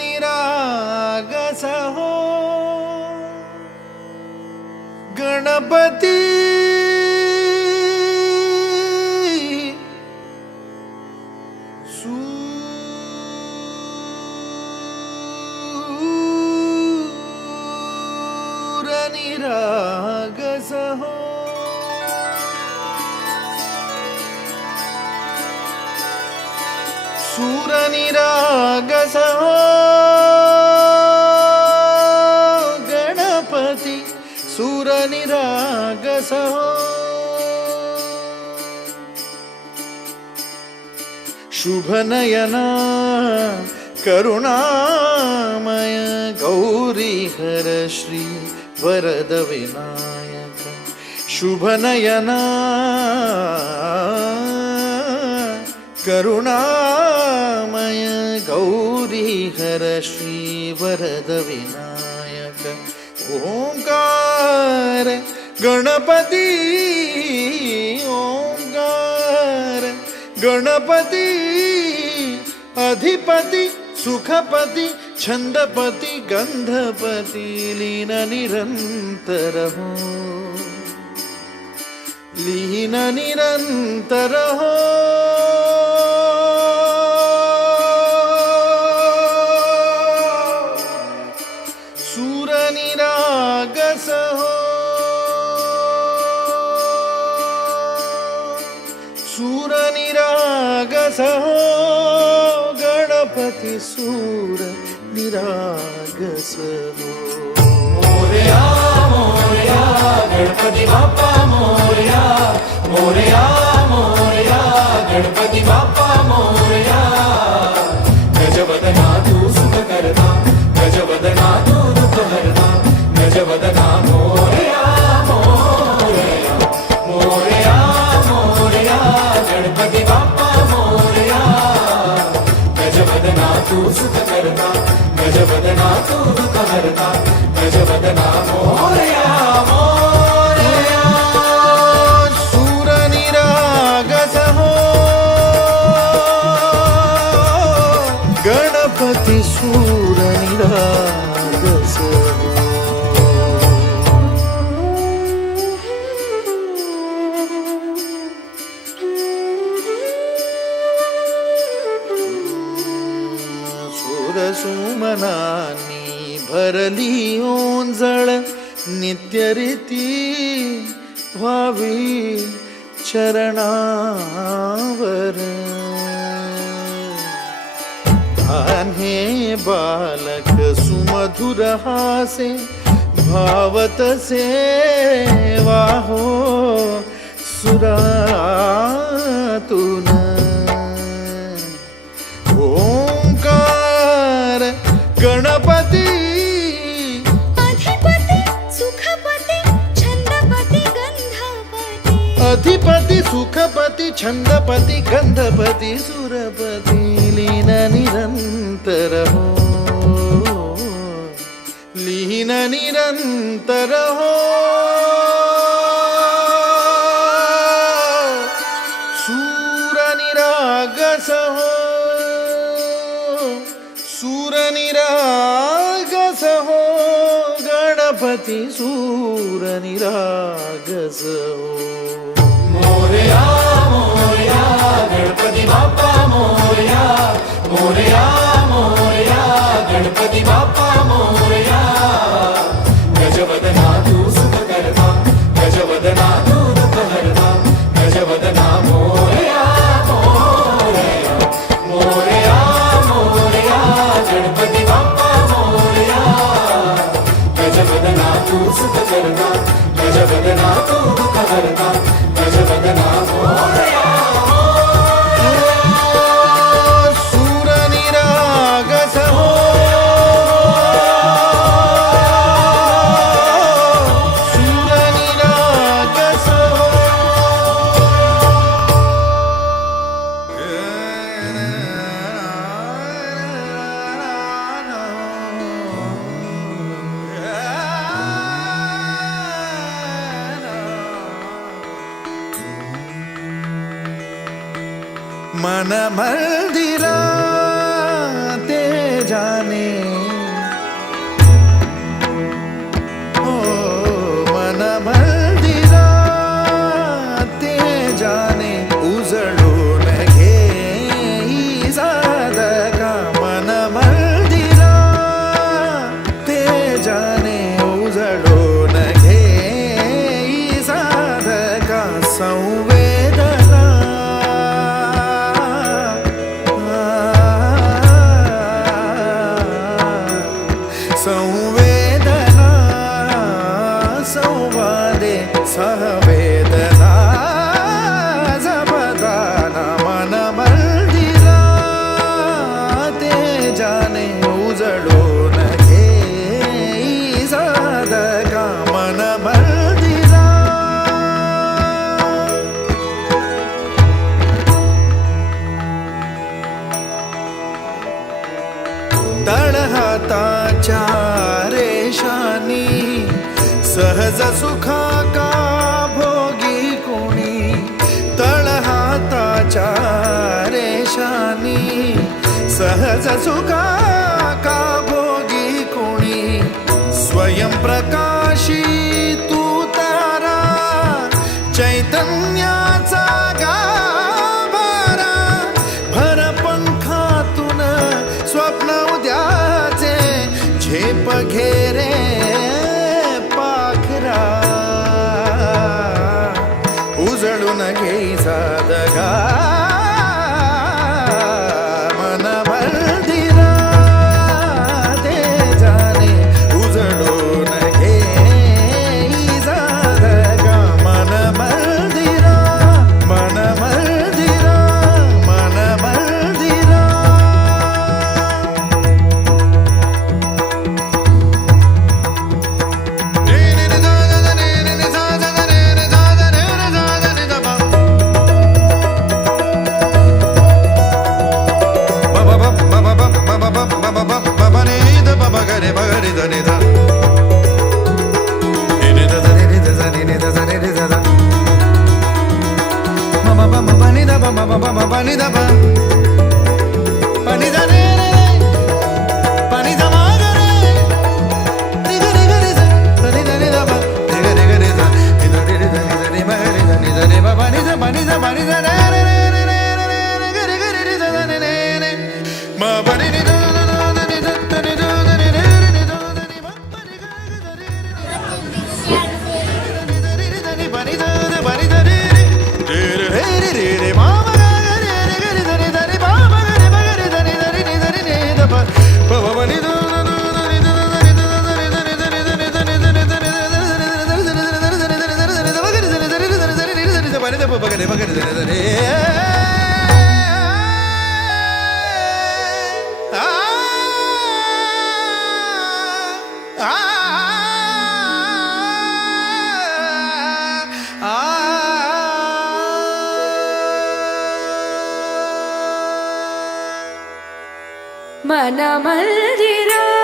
निरागस हो गणपती निरागस हो सूर निरागस हो गणपती सूर निरागस हो शुभ नयना करुणामय गौरी हर श्री वरद विनायक शुभ नयना करुणामय गौरी हर श्री वरद विनायक ओंकार गणपती ओंकार गणपती अधिपति सुखपति छंदपति गंधपति लीन निरंतर हो लीन निरंतर हो सूर निरागस हो सूर निरागस हो गणपति सूर निरागस हो मोरया मोरया गणपति बाप्पा मोरया मोरया मोरया गणपति बाप्पा मोरया गजवदना तू सुख करता गजवदना तू दुख हरता गजवदना मोरया मोरया मोरया मोरया गणपति बाप्पा मोरया गजवदना तू सुख करता गजवदना तू दुख हरता गजवदना मोरया मोरया सूर निरागस हो गणपति सूर निरागस हो सुमनानी भरली ओंजळ नित्यरीती व्हावी चरणावर आन्हे बालक सुमधुर हासे भावत सेवा हो सुरातून ओंकार गणपती अधिपति सुखपति छंदपति गंधपति अधिपति सुखपति छंदपति गंधपति सुरपति लीन निरंतर हो लीन निरंतर हो सूर निरागस हो सूर निरागस हो गणपति सूर निरागस हो मोरया मोरया गणपति बाप्पा मोरया मोरया मोरया गणपति बाप्पा मोरया गजवदना तू सुख करता गजवदना तू दुख हरता गजवदना मोरया मोरया मोरया मोरया गणपति बाप्पा मोरया गजवदना तू सुख करता गजवदना तू दुख हरता गजवदना मोरया सूर निरागस हो सूर निरागस हो मन मंदिरा ते जाने ओ मन मंदिरा ते जाणे उजळून घे साधका मन मंदिरा ते जाणे उजळून घे साधका संवेदना संवेदना संवादे सहवेदना जपदाना मन मंदिरा ते जाणे उजळून घे साधका मन मंदिरा तळहाताच्या रेषानी सहज सुखा का भोगी कोणी तळहाताच्या रेषानी सहज सुखा का भोगी कोणी स्वयंप्रकाशी तू तारा चैतन्याचा गाभारा भर पंखातून स्वप्न उद्याचे झेप घेरे पाखरा उजळून घे साधका मन मंदिरा ते जाणे उजळून घे साधका मन मंदिरा मन मंदिरा मन मंदिरा मन मंदिरा